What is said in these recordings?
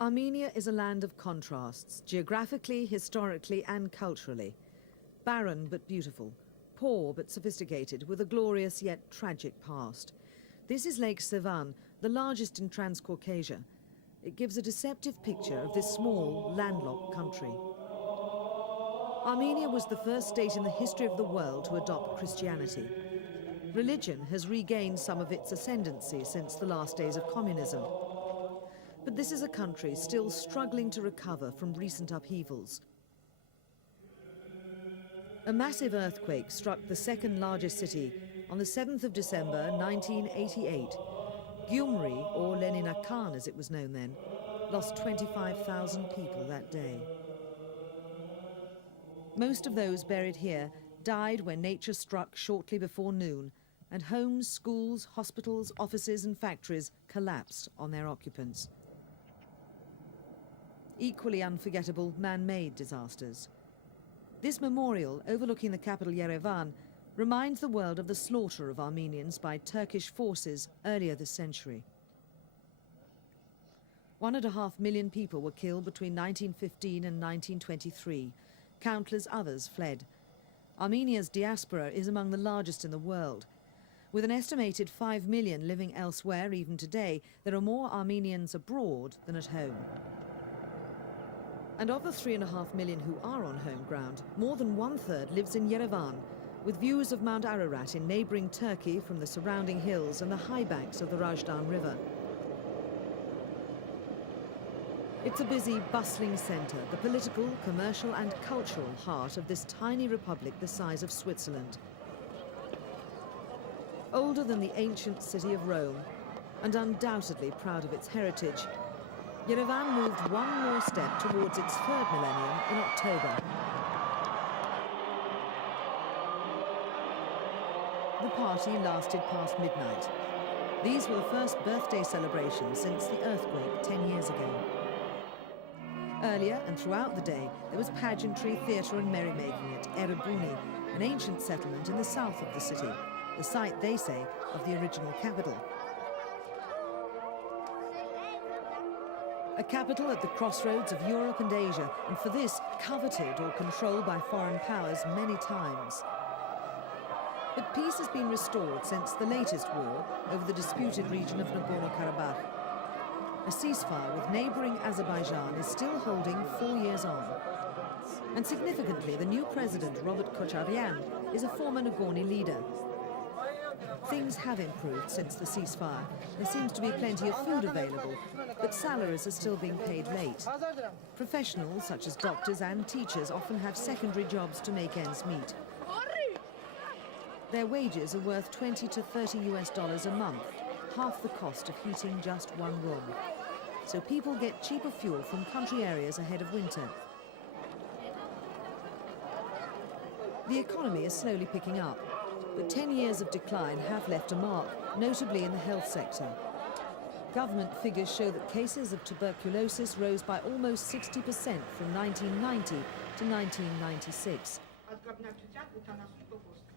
Armenia is a land of contrasts, geographically, historically and culturally. Barren but beautiful, poor but sophisticated, with a glorious yet tragic past. This is Lake Sevan, the largest in Transcaucasia. It gives a deceptive picture of this small, landlocked country. Armenia was the first state in the history of the world to adopt Christianity. Religion has regained some of its ascendancy since the last days of communism. But this is a country still struggling to recover from recent upheavals. A massive earthquake struck the second largest city on the 7th of December 1988. Gyumri, or Leninakan as it was known then, lost 25,000 people that day. Most of those buried here died when nature struck shortly before noon, and homes, schools, hospitals, offices and factories collapsed on their occupants. Equally unforgettable man-made disasters. This memorial, overlooking the capital Yerevan, reminds the world of the slaughter of Armenians by Turkish forces earlier this century. 1.5 million people were killed between 1915 and 1923. Countless others fled. Armenia's diaspora is among the largest in the world. With an estimated 5 million living elsewhere even today, there are more Armenians abroad than at home. And of the 3.5 million who are on home ground, more than 1/3 lives in Yerevan, with views of Mount Ararat in neighbouring Turkey from the surrounding hills and the high banks of the Rajdan River. It's a busy, bustling centre, the political, commercial and cultural heart of this tiny republic the size of Switzerland. Older than the ancient city of Rome, and undoubtedly proud of its heritage, Yerevan moved one more step towards its third millennium in October. The party lasted past midnight. These were the first birthday celebrations since the earthquake 10 years ago. Earlier and throughout the day, there was pageantry, theatre and merrymaking at Erebuni, an ancient settlement in the south of the city, the site, they say, of the original capital. A capital at the crossroads of Europe and Asia, and for this, coveted or controlled by foreign powers many times. But peace has been restored since the latest war over the disputed region of Nagorno-Karabakh. A ceasefire with neighbouring Azerbaijan is still holding 4 years on. And significantly, the new president, Robert Kocharyan, is a former Nagorno leader. Things have improved since the ceasefire. There seems to be plenty of food available, but salaries are still being paid late. Professionals, such as doctors and teachers, often have secondary jobs to make ends meet. Their wages are worth $20 to $30 a month, half the cost of heating just one room. So people get cheaper fuel from country areas ahead of winter. The economy is slowly picking up, but 10 years of decline have left a mark, notably in the health sector. Government figures show that cases of tuberculosis rose by almost 60% from 1990 to 1996.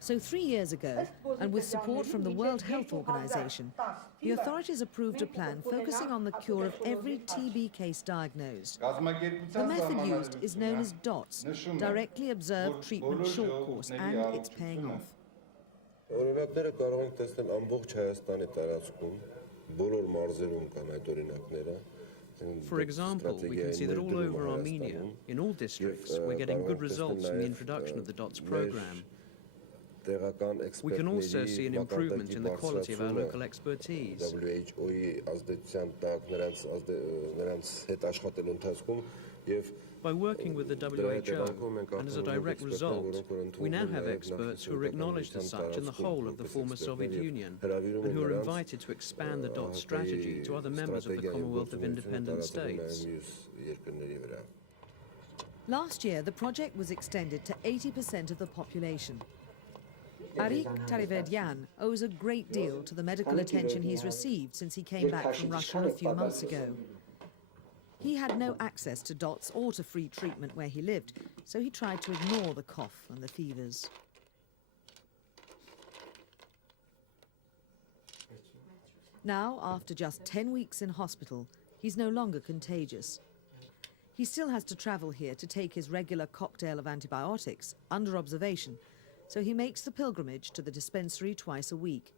So 3 years ago, and with support from the World Health Organization, the authorities approved a plan focusing on the cure of every TB case diagnosed. The method used is known as DOTS, Directly Observed Treatment Short Course, and it's paying off. Օրինակները կարող ենք տեսնել ամբողջ Հայաստանի տարածքում, բոլոր մարզերում կան այդ օրինակները. For example, we can see that all over Armenia, in all districts, we're getting good results from the introduction of the DOTS program. We can also see an improvement in the quality of our local expertise. By working with the WHO, and as a direct result, we now have experts who are acknowledged as such in the whole of the former Soviet Union, and who are invited to expand the DOTS strategy to other members of the Commonwealth of Independent States. Last year, the project was extended to 80% of the population. Arik Tariverdian owes a great deal to the medical attention he's received since he came back from Russia a few months ago. He had no access to DOTS or to free treatment where he lived, so he tried to ignore the cough and the fevers. Now, after just 10 weeks in hospital, he's no longer contagious. He still has to travel here to take his regular cocktail of antibiotics under observation, so he makes the pilgrimage to the dispensary twice a week.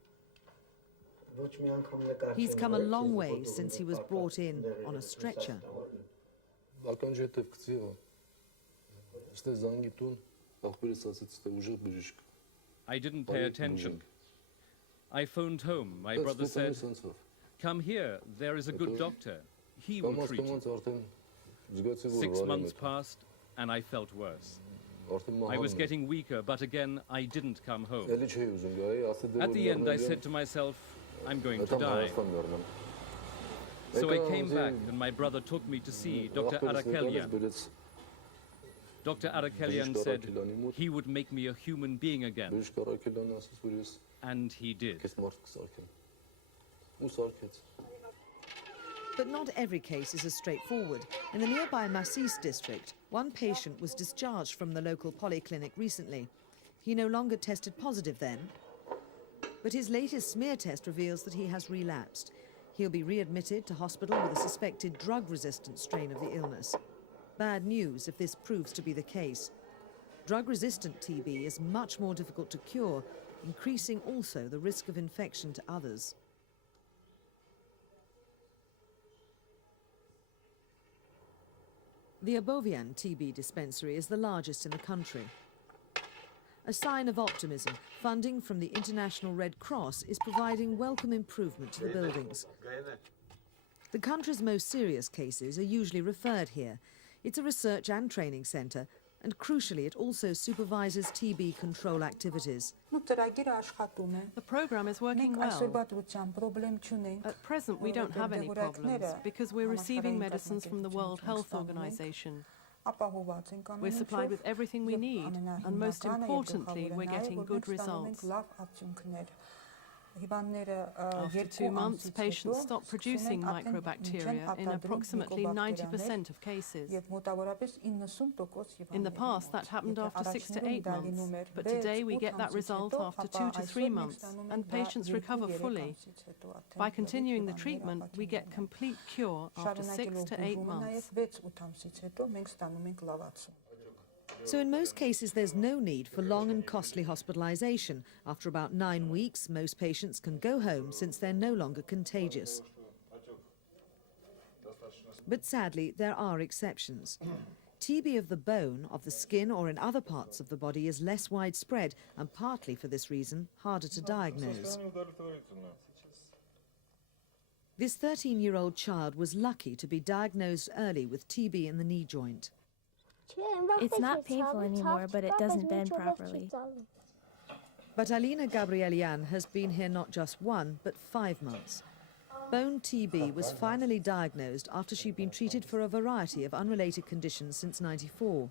He's come a long way since he was brought in on a stretcher. I didn't pay attention. I phoned home. My brother said, "Come here, there is a good doctor. He will treat you." 6 months passed, and I felt worse. I was getting weaker, but again, I didn't come home. At the end, I said to myself, I'm going to die. So I came back, and my brother took me to see Dr. Arakelian. Dr. Arakelian said he would make me a human being again. And he did. But not every case is as straightforward. In the nearby Masis district, one patient was discharged from the local polyclinic recently. He no longer tested positive then, but his latest smear test reveals that he has relapsed. He'll be readmitted to hospital with a suspected drug-resistant strain of the illness. Bad news if this proves to be the case. Drug-resistant TB is much more difficult to cure, increasing also the risk of infection to others. The Abovian TB dispensary is the largest in the country. A sign of optimism, funding from the International Red Cross is providing welcome improvement to the buildings. The country's most serious cases are usually referred here. It's a research and training centre, and crucially it also supervises TB control activities. The programme is working well. At present we don't have any problems because we're receiving medicines from the World Health Organization. We're supplied with everything we need, and most importantly, we're getting good results. After 2 months, patients stop producing microbacteria in approximately 90% of cases. In the past, that happened after 6 to 8 months, but today we get that result after 2 to 3 months, and patients recover fully. By continuing the treatment, we get complete cure after 6 to 8 months. So in most cases there's no need for long and costly hospitalisation. After about 9 weeks, most patients can go home since they're no longer contagious. But sadly, there are exceptions. TB of the bone, of the skin or in other parts of the body is less widespread and partly for this reason harder to diagnose. This 13-year-old child was lucky to be diagnosed early with TB in the knee joint. It's not painful anymore, but it doesn't bend properly. But Alina Gabrielian has been here not just 1, but 5 months. Bone TB was finally diagnosed after she'd been treated for a variety of unrelated conditions since '94.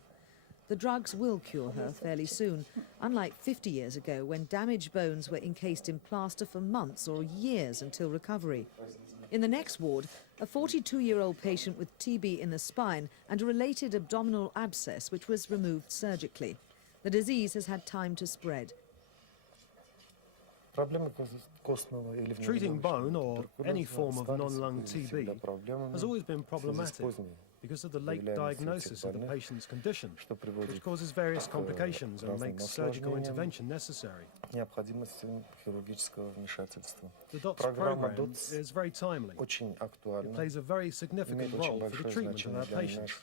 The drugs will cure her fairly soon, unlike 50 years ago when damaged bones were encased in plaster for months or years until recovery. In the next ward, a 42-year-old patient with TB in the spine and a related abdominal abscess which was removed surgically. The disease has had time to spread. Treating bone or any form of non-lung TB has always been problematic because of the late diagnosis of the patient's condition, which causes various complications and makes surgical intervention necessary. The DOTS program is very timely. It plays a very significant role for the treatment of our patients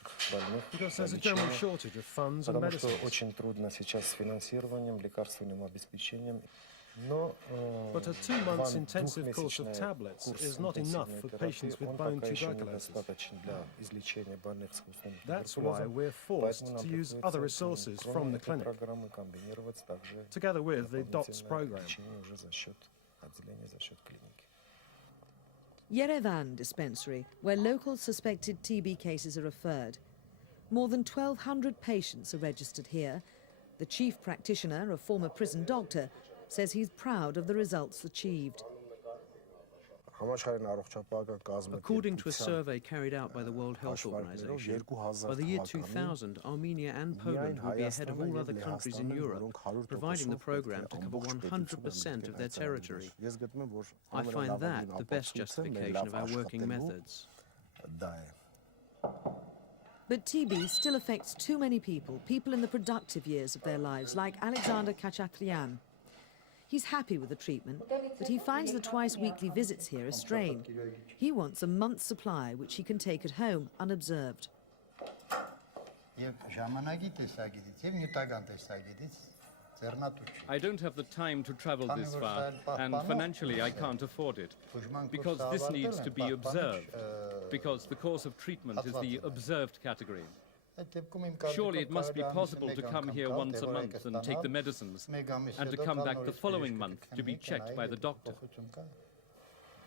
because there's a general shortage of funds and medicines. But a 2 months intensive course of tablets is not enough for patients with bone tuberculosis. That's why we're forced to use other resources from the clinic, together with the DOTS program. Yerevan dispensary, where local suspected TB cases are referred. More than 1,200 patients are registered here. The chief practitioner, a former prison doctor, says he's proud of the results achieved. According to a survey carried out by the World Health Organization, by the year 2000, Armenia and Poland will be ahead of all other countries in Europe, providing the program to cover 100% of their territory. I find that the best justification of our working methods. But TB still affects too many people in the productive years of their lives, like Alexander Khachatryan. He's happy with the treatment, but he finds the twice-weekly visits here a strain. He wants a month's supply, which he can take at home, unobserved. I don't have the time to travel this far, and financially I can't afford it, because this needs to be observed, because the course of treatment is the observed category. Surely it must be possible to come here once a month and take the medicines, and to come back the following month to be checked by the doctor.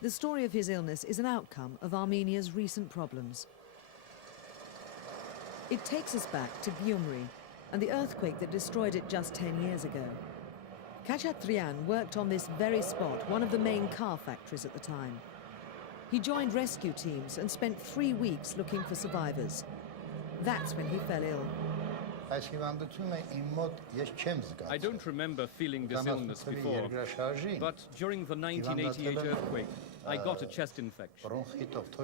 The story of his illness is an outcome of Armenia's recent problems. It takes us back to Gyumri and the earthquake that destroyed it just 10 years ago. Khachatryan worked on this very spot, one of the main car factories at the time. He joined rescue teams and spent 3 weeks looking for survivors. That's when he fell ill. I don't remember feeling this illness before, but during the 1988 earthquake, I got a chest infection.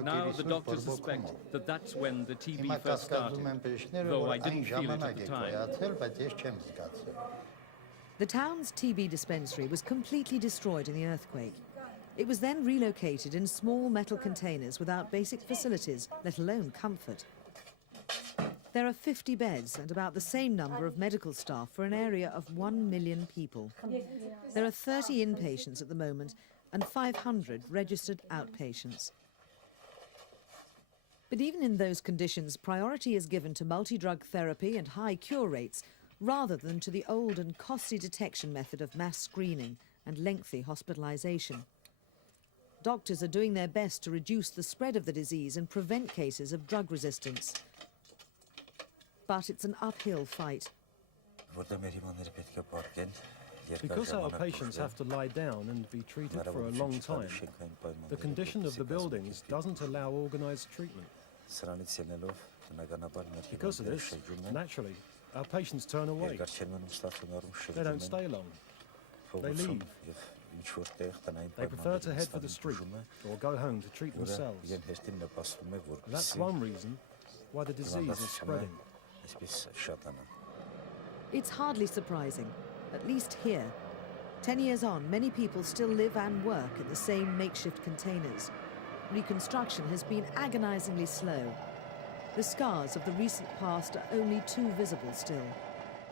Now the doctors suspect that that's when the TB first started, though I didn't feel it at the time. The town's TB dispensary was completely destroyed in the earthquake. It was then relocated in small metal containers without basic facilities, let alone comfort. There are 50 beds and about the same number of medical staff for an area of 1 million people. There are 30 inpatients at the moment and 500 registered outpatients. But even in those conditions, priority is given to multi-drug therapy and high cure rates rather than to the old and costly detection method of mass screening and lengthy hospitalization. Doctors are doing their best to reduce the spread of the disease and prevent cases of drug resistance. But it's an uphill fight. Because our patients have to lie down and be treated for a long time, the condition of the buildings doesn't allow organised treatment. Because of this, naturally, our patients turn away. They don't stay long. They leave. They prefer to head for the street or go home to treat themselves. That's one reason why the disease is spreading. It's hardly surprising, at least here. 10 years on, many people still live and work in the same makeshift containers. Reconstruction has been agonizingly slow. The scars of the recent past are only too visible still.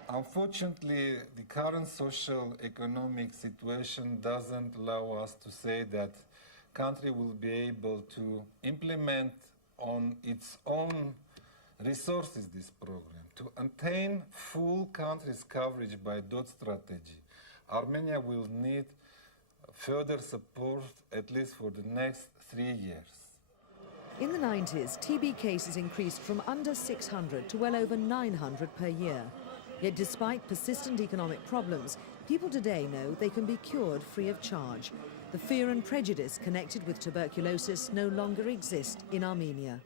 Unfortunately, the current social economic situation doesn't allow us to say that the country will be able to implement on its own resources this program. To attain full country's coverage by DOT strategy, Armenia will need further support at least for the next 3 years. In the 90s, TB cases increased from under 600 to well over 900 per year. Yet despite persistent economic problems, people today know they can be cured free of charge. The fear and prejudice connected with tuberculosis no longer exist in Armenia.